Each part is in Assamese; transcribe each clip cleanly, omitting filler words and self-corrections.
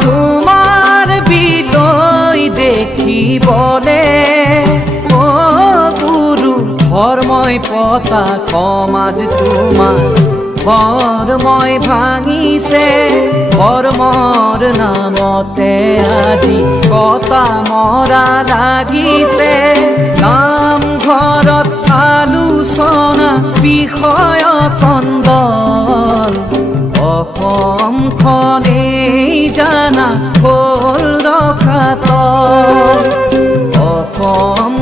তোমাৰ বিলৈ দেখিবলে অ গুৰু ধৰ্মই পতা সমাজ তোমাৰ ধৰ্মই ভাঙিছে ধৰ্মৰ নামতে আজি কটা মৰা লাগিছে নামঘৰত আলোচনা বিষয় কন্দল অসমখনেই জানা হ'ল ৰসাতল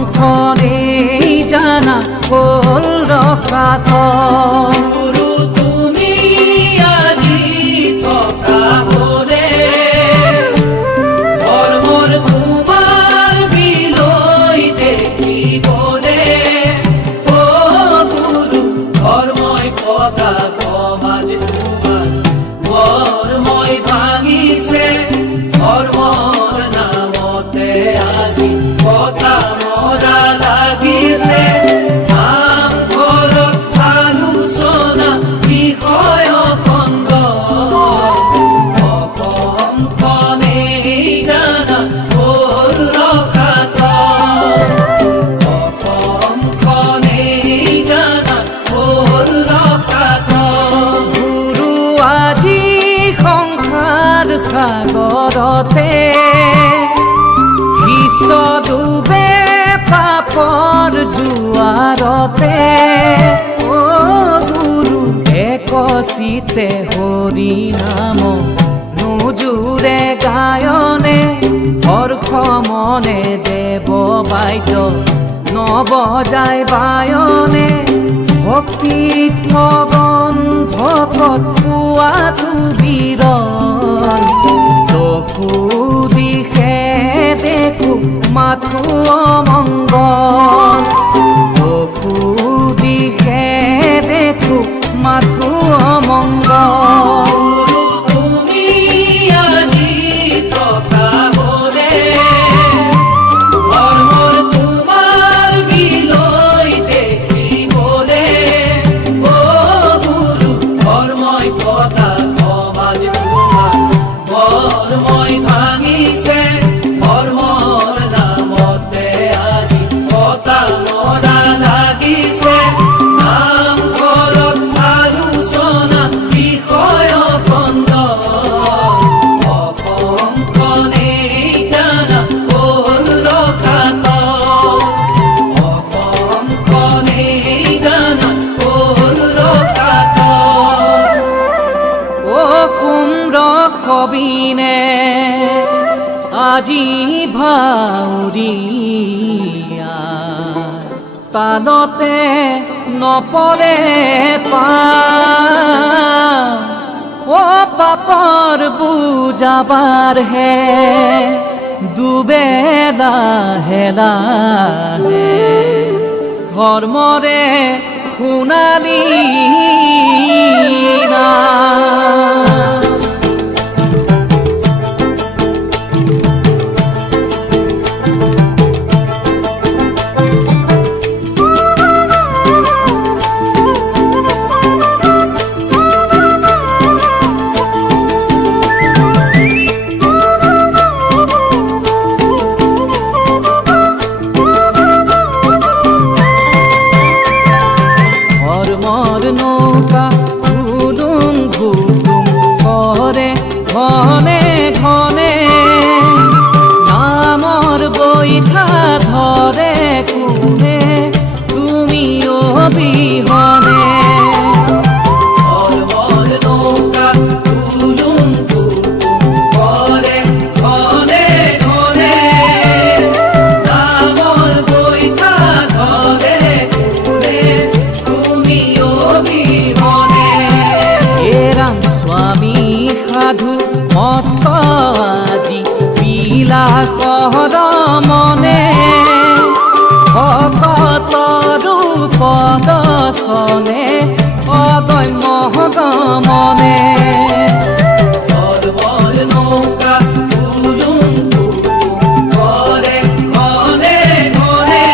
অসমখনেই জানা হ'ল ৰসাতল গুৰু তুমি আজি থকা হলে ধৰ্মৰ তোমাৰ বিলৈ দেখিবলে অ গুৰু ধৰ্মই পতা সমাজ তোমাৰ ধৰ্মই ভাঙিছে ধৰ্মৰ নামতে আজি কটা মৰা লাগিছে নামঘৰত আলোচনা বিষয় কন্দল অসমখনেই জানা হ'ল ৰসাতল অসমখনেই জানা হ'ল ৰসাতল গুৰু আজি সংসাৰ সাগৰতে বিশ্ব ডুবে পাপৰ জোৱাৰতে অ গুৰু একচিতে হৰি নাম নোজোৰে গায়নে হৰ্ষ মনে দেৱ বাদ্য নবজায় বায়নে ভক্তিত মগন ভকত পোৱাটো বিৰল চকু দিশে দেখো মাথো অমংগল চকু দিশে দেখো মাথো অমংগল তুমি আজি থকা হলে ধৰ্মৰ তোমাৰ বিলৈ দেখিবলে অ গুৰু ধৰ্মই পতা সমাজ তোমাৰ ধৰ্মই ভাঙিছে ধৰ্মৰ নামতে আজি কটা মৰা লাগিছে নামঘৰত আলোচনা বিষয় কন্দল অসমখনেই জানা হ'ল ৰসাতল অসমখনেই জানা হ'ল ৰসাতল অ শুম্ৰ সবিনে আজি ভাউৰীয়া তালতে নপৰে পা অ পাপৰ বুজাবাৰ হে ডুবে লাহে লাহে ধৰ্মৰে সোণালী না নৌকা ঘুলুম ঘুলুম কৰে ঘনে ঘনে নামৰ বৈঠা ধৰে কোনে তুমি অবিহনে ধৰ্মৰ নৌকা ঘুলুম ঘুলুম কৰে ঘনে ঘনে নামৰ বৈঠা ধৰে কোনে তুমি এৰাম স্বামী সাধু মত আজি বিলাসৰ মনে ভকতৰু পদচনে অদম্য গমনে ধৰ্মৰ নৌকা ঘুলুম ঘুলুম কৰে ঘনে ঘনে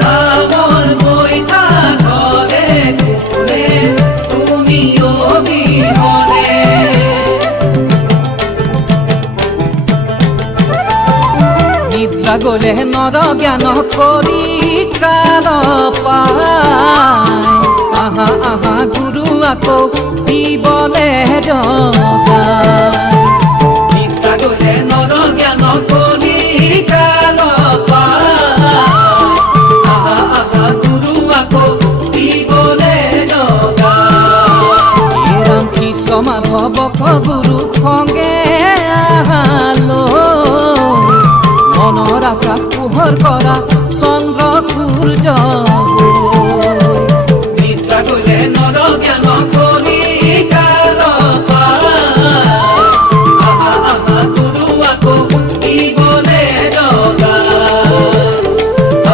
নামৰ বৈঠা ধৰে কোনে তুমি অবিহনে নৰ জ্ঞান কৰি কাল পায় আহা আহা গুৰু আকৌ দিবলে জগায় নিদ্ৰা গলে নৰ জ্ঞান কৰি কাল পায় আহা আহা গুৰু আকৌ দিবলে জগায় ৰাম কৃষ্ণ মাধৱক গুৰু সংগে মনৰ আকাশ পোহৰ কৰা চন্দ্ৰ সূৰ্য নিদ্ৰা গলে নৰ জ্ঞান কৰি কাল পায় আহা আহা গুৰু আকৌ দিবলে জগায়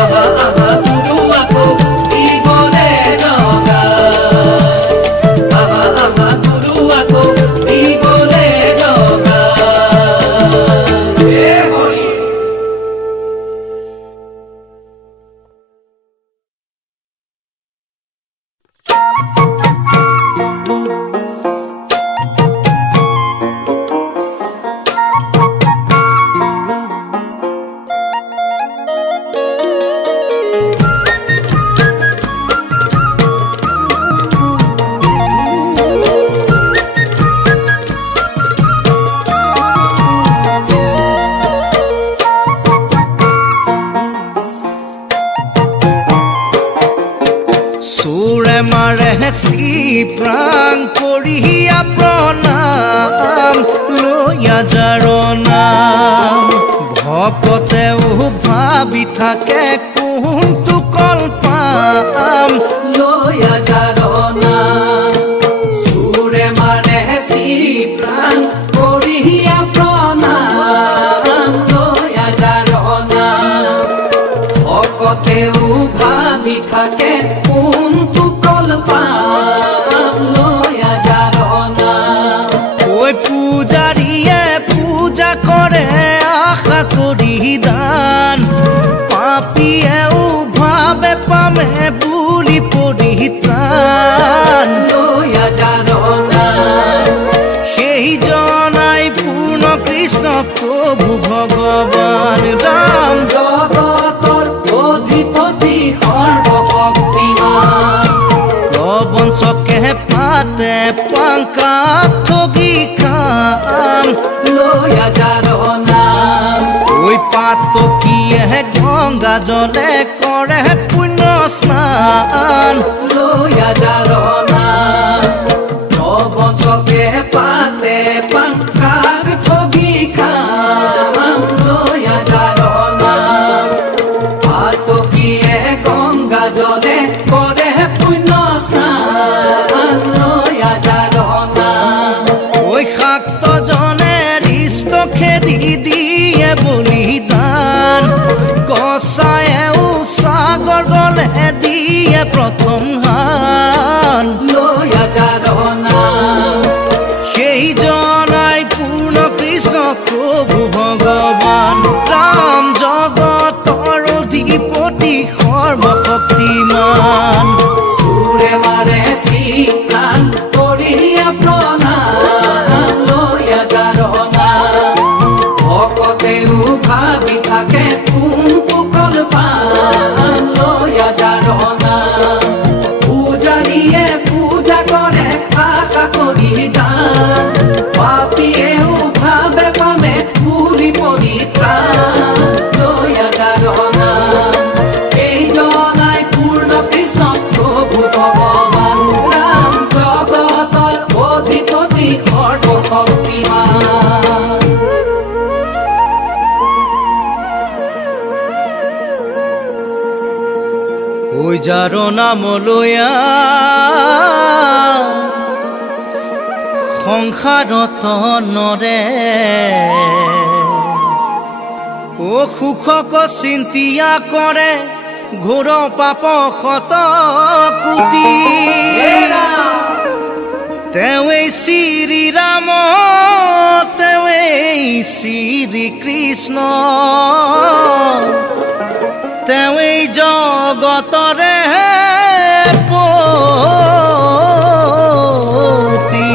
আহা আহা গুৰু আকৌ দিবলে জগায় আহা আহা গুৰু আকৌ দিবলে জগায় হে হৰি সুৰে মাৰে শ্ৰী প্ৰাণ কৰিয়া প্ৰণাম লৈয়া যাৰ নাম ভকতেও ভাবি থাকে কোনটো কল পাম লৈয়া যাৰ নাম সুৰে মাৰে শ্ৰী প্ৰাণ কৰিয়া প্ৰণাম লৈয়া যাৰ নাম ভকতেও ভাবি থাকে কোনটো কল পাম লৈয়া যাৰ নাম ওই পূজাৰীয়ে পূজা কৰে আশা কৰি দান পাপীয়েও ভাবে পামে বুলি পৰিত্ৰাণ লৈয়া যাৰ নাম সেই জনাই পূৰ্ণ কৃষ্ণ প্ৰভু ভগৱান ৰাম জগতৰ অধিপতি সৰ্বশক্তিমান প্ৰবঞ্চকে পাতে পাংকাত ঠগি খাম লৈয়া যাৰ নাম ওই পাতকীয়ে গংগা জলে কৰে পুণ্য স্নান লৈয়া যাৰ নাম প্ৰবঞ্চকে পাতে পাংকাক ঠগি খাম লৈয়া যাৰ নাম পাতকীয়ে গংগা জলে কৰে পুণ্য স্নান লৈয়া যাৰ নাম ওই শাক্তজনে ৰিষ্ট খেদি দিয়ে বলিদান কচায়েও সাগৰ গলে দিয়ে প্ৰথম হান লৈয়া যাৰ নাম সেই জনাই পূৰ্ণ কৃষ্ণ প্ৰভু ভগৱান ৰাম জগতৰ অধিপতি সৰ্বশক্তিমান সুৰে মাৰে শ্ৰী প্ৰাণ কৰিয়া প্ৰণাম লৈয়া যাৰ নাম ভকতেও ভাবি থাকে কোনটো কল পাম লৈয়া যাৰ নাম পূজাৰীয়ে পূজা কৰে আশা কৰি দান পাপীয়েও ভাবে পামে বুলি পৰিত্ৰাণ লৈয়া যাৰ নাম এই জনাই পূৰ্ণ কৃষ্ণ প্ৰভু ভগৱান ৰাম জগতৰ অধিপতি সৰ্বশক্তিমান ওই যাৰ নাম লৈয়া সংসাৰত নৰে ও সুখক চিন্তিয়া কৰে ঘোৰ পাপ শত কোটি তেৱেই শ্ৰী ৰাম তেৱেই শ্ৰী কৃষ্ণ তেৱেই জগতৰে পতি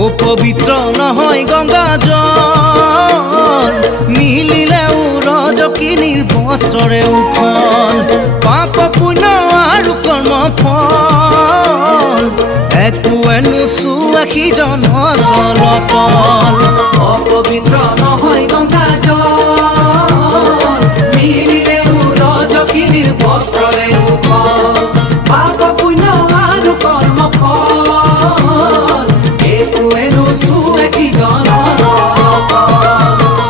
পবিত্ৰ নহয় গংগা জল মিলিলেও ৰজকিনীৰ বস্ত্ৰৰে উখন পাপ পুণ্য আৰু কৰ্ম ফল একোৱে নোচোৱা সিজন চলপল অপবিত্ৰ নহয় গংগা জল মিলিলেও ৰজকিনীৰ বস্ত্ৰৰে উখন পাপ পুণ্য আৰু কৰ্ম ফল একোৱে নোচোৱা সিজন চলপল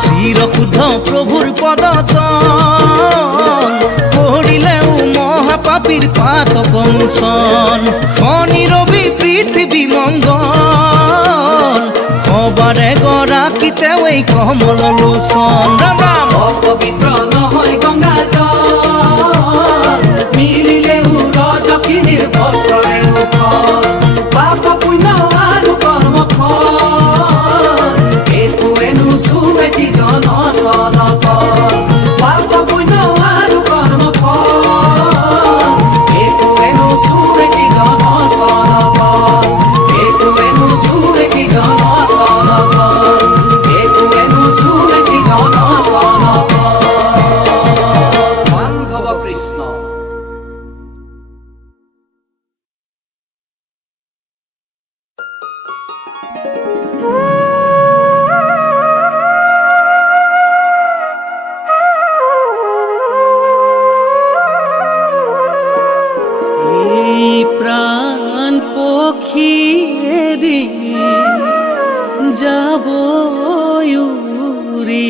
চিৰশুদ্ধ প্ৰভুৰ পদতল পৰিলেও মহাপাপীৰ পাতক মোচন শনি ৰবি পৃথিৱী মংগল সবাৰে গৰাকী তেৱেই কমল লোচন ৰাম ৰাম অপবিত্ৰ নহয় গংগা জল মিলিলেও ৰজকিনীৰ বস্ত্ৰৰে উখন পাপ পুণ্য আৰু কৰ্ম ফল একোৱে নোচোৱা সিজন চলপল পাপ পুণ্য আৰু কৰ্ম ফল একোৱে নোচোৱা সিজন চলপল একোৱে নোচোৱা সিজন চলপল একোৱে নোচোৱা সিজন চলপল মাধৱ কৃষ্ণ এই প্ৰাণ পক্ষী এদিন যাব উড়ি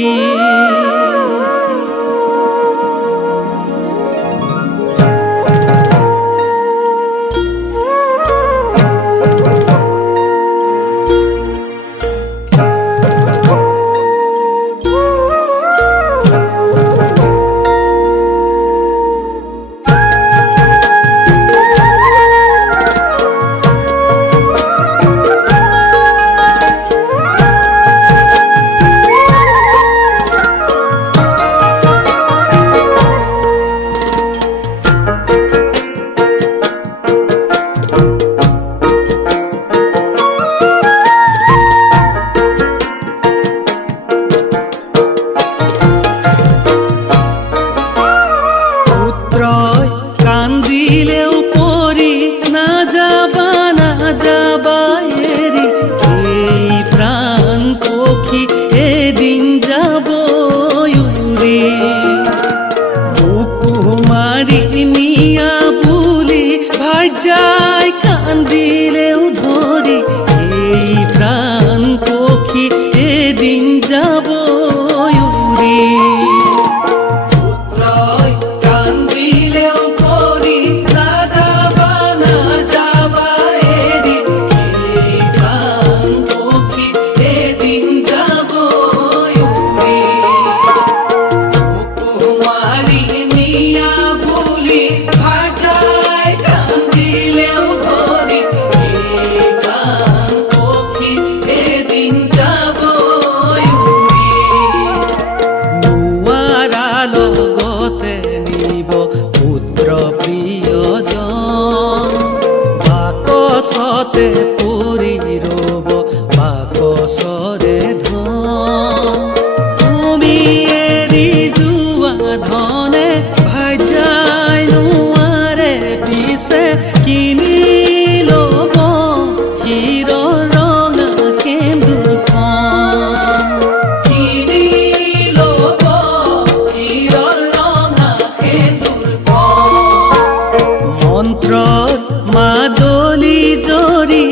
মন্ত্ৰৰ মাদলি জৰি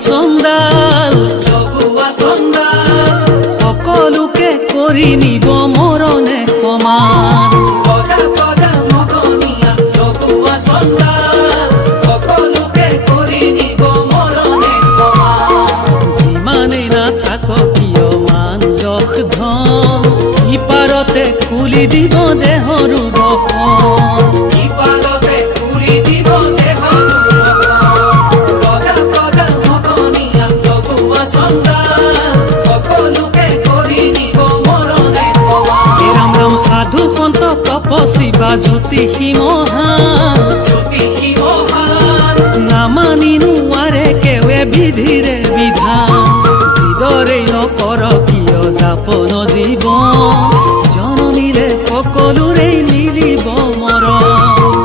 চন্দাল সকলোকে কৰি নিব মৰণে সমান যিমানেই নাথাকক কিয় মান যশ ধন ইপাৰতে খুলি দিব দেহৰো বসন তপস্বী জ্যোতিষী মহান নামানি নোৱাৰে কেৱে বিধিৰে বিধান যিদৰেই নকৰ কিয় যাপন জীৱন জননীৰে সকলোৰে মিলিব মৰম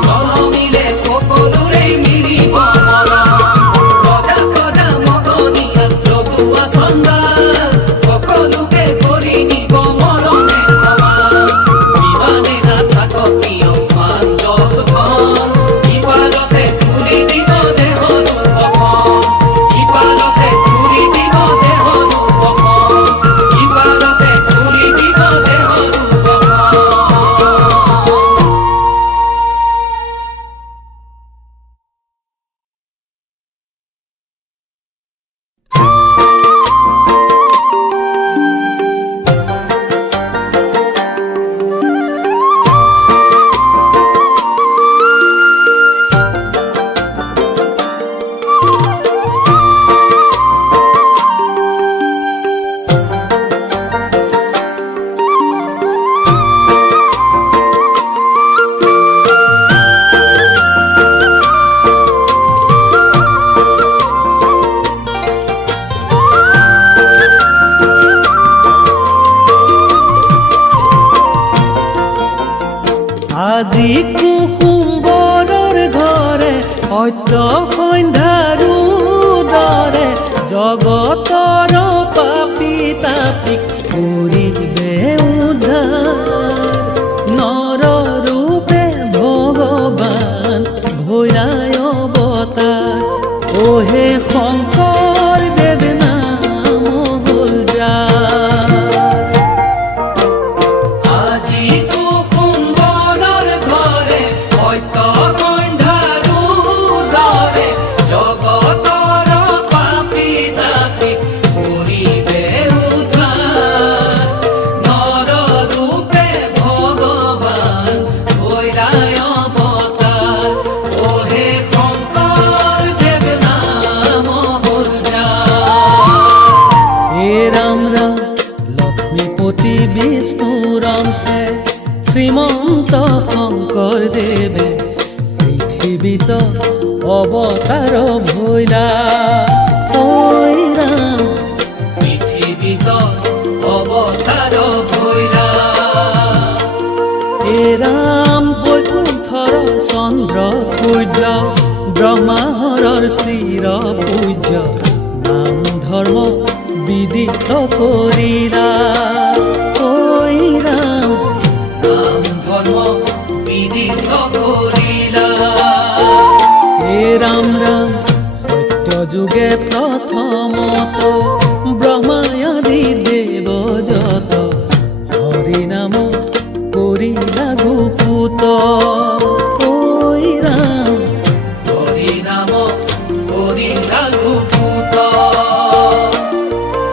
আজি কুসুম্বৰৰ ঘৰে সত্য সন্ধ্যাৰো দৰে জগতৰ পাপী তাপিক কৰিবে উদ্ধাৰ নৰৰূপে ভগৱান ভৈৰাই অৱতাৰ অহে শংকৰ দেৱ নাম হ'ল যাৰ আজি কুসুম্বৰৰ ঘৰে সত্য সন্ধ্যাৰো দৰে জগতৰ পাপী তাপিক কৰিবে উদ্ধাৰ নৰৰূপে ভগৱান ভৈৰাই অৱতাৰ অহে শংকৰ দেৱ নাম হ'ল যাৰ হে ৰাম ৰাম লক্ষ্মীপতি বিষ্ণুৰ অন্তে শ্ৰীমন্ত শংকৰদেৱে পৃথিৱীত অৱতাৰ ভৈলা ঐ ৰাম পৃথিৱীত অৱতাৰ ভৈলা হে ৰাম বৈকুণ্ঠৰ চন্দ্ৰ সূৰ্য ব্ৰহ্মাহৰৰ চিৰ পূজ্য নাম ধৰ্ম বিদিত কৰিলা ঐ ৰাম নাম ধৰ্ম বিদিত কৰিলা হে ৰাম ৰাম সত্য যুগে প্ৰথমত ব্ৰহ্মায়াদি দেৱ যত হৰি নাম কৰিলা গুপুত ঐ ৰাম হৰি নাম কৰিলা গুপুত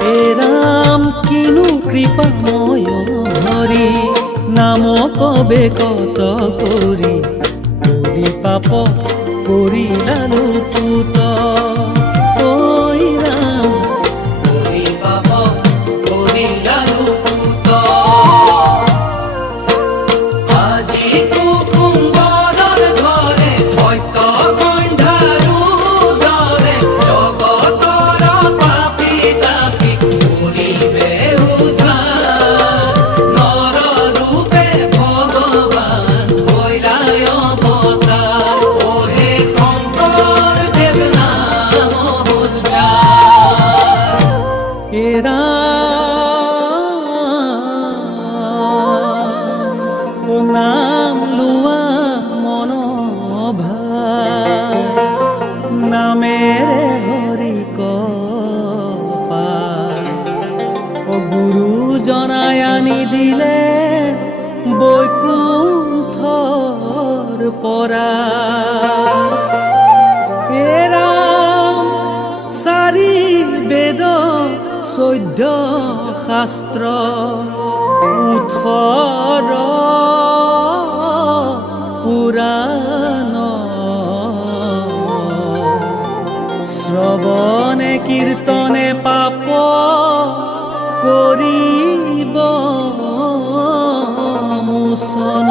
হে ৰাম কিনো কৃপাময় হৰি নাম কবে কত কৰি তুলি পাপ কৰিলা লুপুত ঐ ৰাম কৰি পাপ কৰিলা গুপুত আজি কুসুম্বৰৰ ঘৰে সত্য সন্ধ্যাৰো দৰে জগতৰ পাপী তাপিক কৰিবে উদ্ধাৰ নৰৰূপে ভগৱান ভৈৰাই অৱতাৰ অহে শংকৰ দেৱ দিলে বৈকুণ্ঠৰ পৰা হে ৰাম চাৰি বেদ 14 শাস্ত্ৰ 18 পুৰাণ শ্ৰৱণে কীৰ্তনে পাপ কৰিব মোচন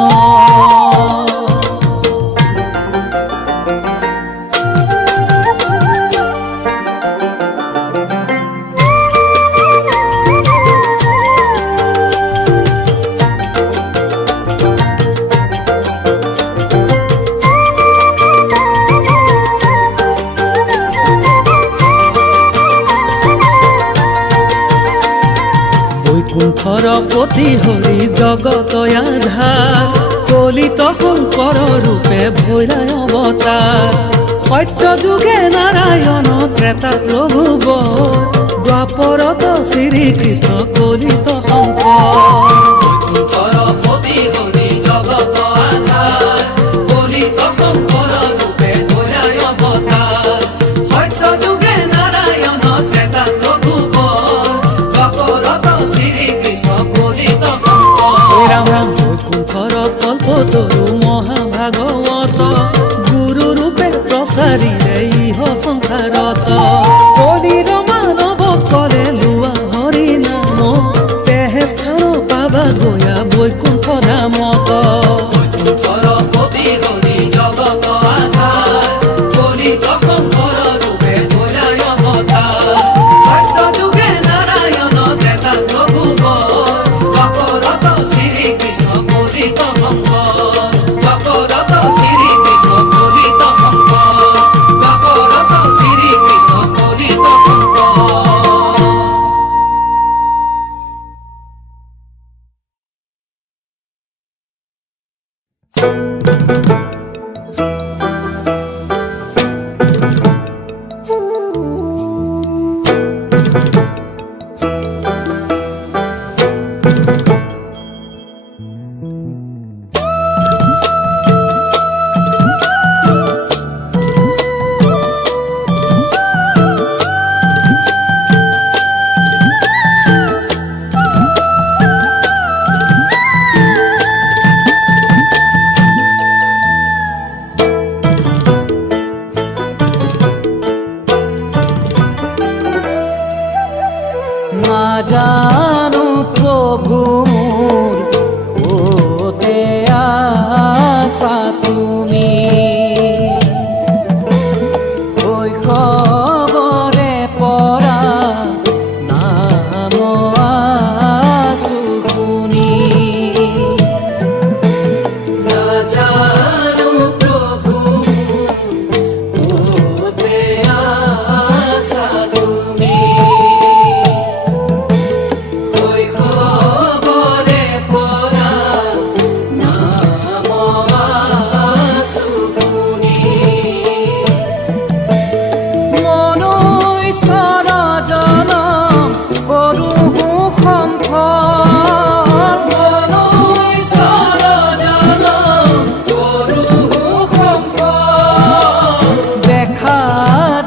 বৈকুণ্ঠৰ পতি হৰি জগত আধাৰ কলিত শংকৰ ৰূপে ভৈৰাই অৱতাৰ সত্য যুগে নাৰায়ণ ত্ৰেতাত ৰঘুবৰ দ্বাপৰত শ্ৰীকৃষ্ণ কলিত শংকৰ বৈকুণ্ঠৰ পতি হৰি জগত আধাৰ কলিত শংকৰ ৰূপে ভৈৰাই অৱতাৰ সত্য যুগে নাৰায়ণ ত্ৰেতাত ৰঘুবৰ দ্বাপৰত শ্ৰীকৃষ্ণ কলিত শংকৰ ৰাম ৰাম বৈকুণ্ঠৰ কল্পতৰু মহাভাগৱত গুৰু ৰূপে প্ৰচাৰিলে ইহ সংসাৰত কলিৰ মানৱ কৰে লোৱা হৰি নাম তেহে স্থান পাবা গয়া বৈকুণ্ঠ ধামত বৈকুণ্ঠৰ পতি হৰি জগত আধাৰ কলিত শংকৰ ৰূপে ভৈৰাই অৱতাৰ সত্য যুগে নাৰায়ণ ত্ৰেতাত ৰঘুবৰ দ্বাপৰত শ্ৰীকৃষ্ণ কলিত শংকৰ দ্বাপৰত শ্ৰীকৃষ্ণ কলিত শংকৰ দ্বাপৰত শ্ৰীকৃষ্ণ কলিত শংকৰ নাজানো প্ৰভু মোৰ ক'তে আছা তুমি শৈশৱৰে পৰা নাম আছো শুনি নাজানো প্ৰভু ক'তে আছা তুমি শৈশৱৰে পৰা নাম আছো শুনি মনুষ্যৰ জনম কৰো সম্ভৱ মনুষ্যৰ জনম কৰো সম্ভৱ দেখা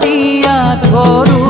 দিয়া ধৰো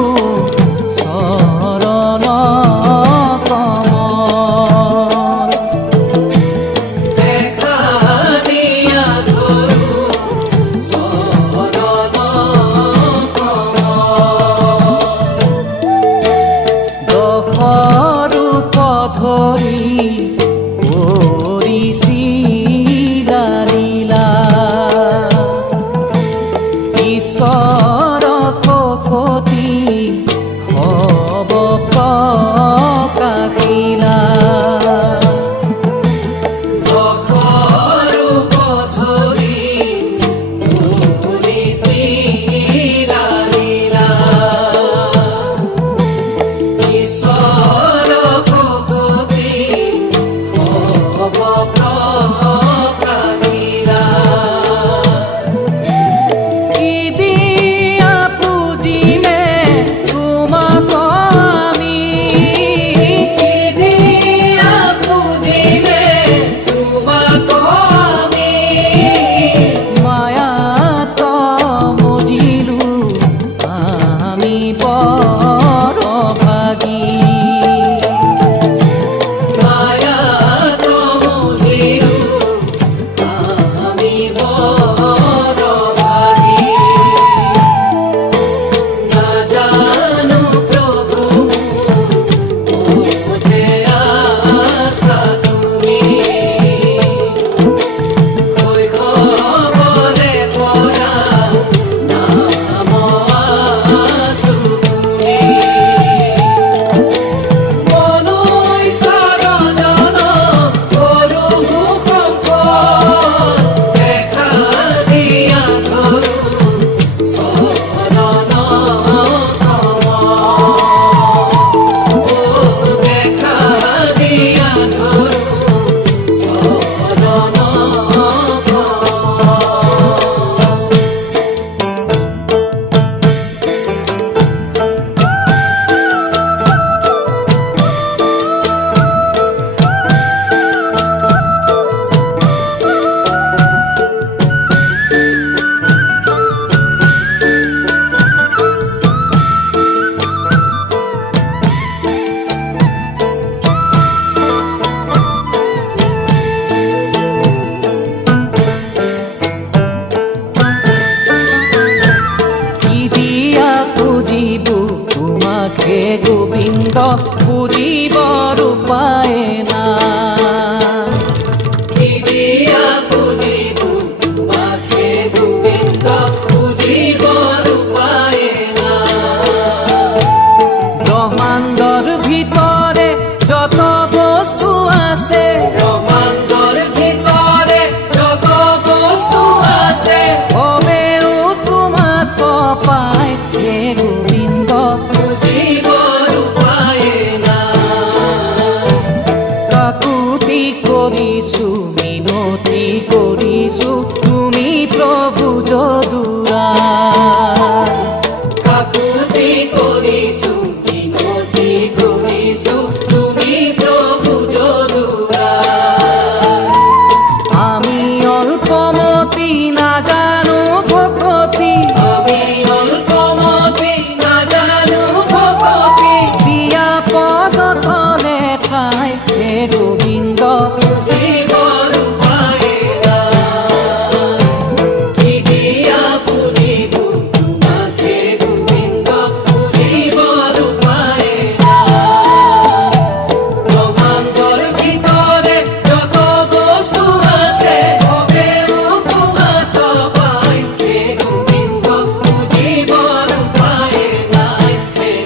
বুজিবৰ উপায় নাই।